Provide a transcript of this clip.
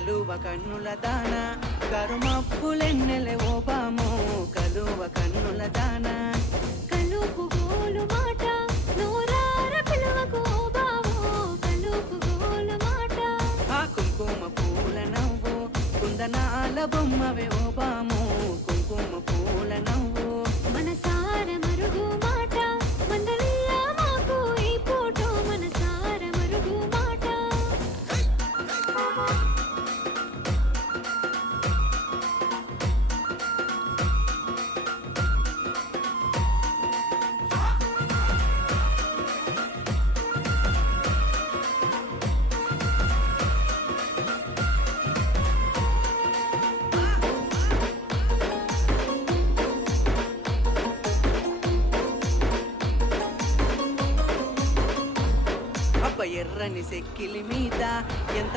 కలువ కన్నుల దాన. కరుమప్పులెన్నెలే ఓబాము కలువ కన్నుల దాన. కలుపు గోలు మాట నూరార పిలువకు బావో కలుపు గోలు మాట. ఆ కుంకుమ పూల నవ్వు కుందనాల బొమ్మవే ఓబాము కుంకుమ పూల నవ్వు. మనసార మరుగు మాట మందలియ మాకు ఈ పూట మనసార మరుగు మాట. ఎర్రని సెక్కిలి మీద ఎంత